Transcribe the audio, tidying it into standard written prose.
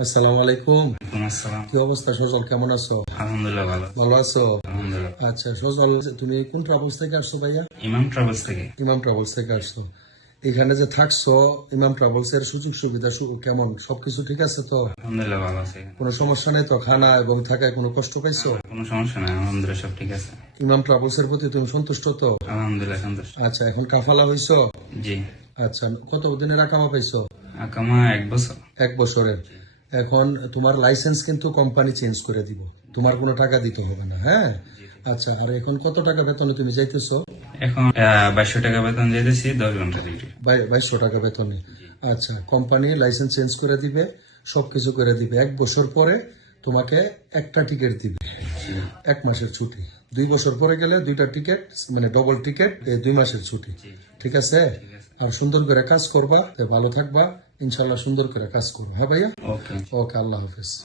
আসসালামু আলাইকুম। ওয়ালাইকুম আসসালাম। কি অবস্থা সজল, কেমন আছো? আলহামদুলিল্লাহ ভালো। ভালো আছো? আলহামদুলিল্লাহ। আচ্ছা সজল, তুমি কোন ট্রাভেলস থেকে আসছো ভাইয়া? ইমাম ট্রাভেলস থেকে। ইমাম ট্রাভেলস থেকে আসছো। এখানে যে থাকছো, ইমাম ট্রাভেলস এর সুযোগ সুবিধা কেমন, সবকিছু ঠিক আছে তো? আলহামদুলিল্লাহ ভালো আছে। কোনো সমস্যা নেই তো? খানা এবং থাকায় কোনো কষ্ট পাইছো? কোনো সমস্যা নাই, আলহামদুলিল্লাহ সব ঠিক আছে। ইমাম ট্রাভেলস এর প্রতি তুমি সন্তুষ্ট তো? আলহামদুলিল্লাহ সন্তুষ্ট। আচ্ছা, এখন কাফালা হইছো? জি। আচ্ছা, কত দিনের আকামা পাইছো? আকামা 1 বছর। 1 বছরের। এখন তোমার লাইসেন্স কিন্তু কোম্পানি চেঞ্জ করে দিব, তোমার কোনো টাকা দিতে হবে না, হ্যাঁ? আচ্ছা, আর এখন কত টাকা বেতনে তুমি যাইতেছো? এখন 2200 টাকা বেতন যেতেছি, 10 ঘন্টা ডিউটি। 2200 টাকা বেতনে। আচ্ছা, কোম্পানি লাইসেন্স চেঞ্জ করে দিবে, সবকিছু করে দিবে। 1 বছর পরে তোমাকে একটা টিকিট দিবে, 1 মাসের ছুটি। 2 বছর পরে গেলে 2টা টিকিট, মানে ডবল টিকিট, 2 মাসের ছুটি। ঠিক আছে? আর সুন্দর করে কাজ করবা, ভালো থাকবা, ইনশাল্লাহ সুন্দর করে কাজ করবো। হ্যাঁ ভাইয়া? ওকে। ওকে, আল্লাহ হাফেজ।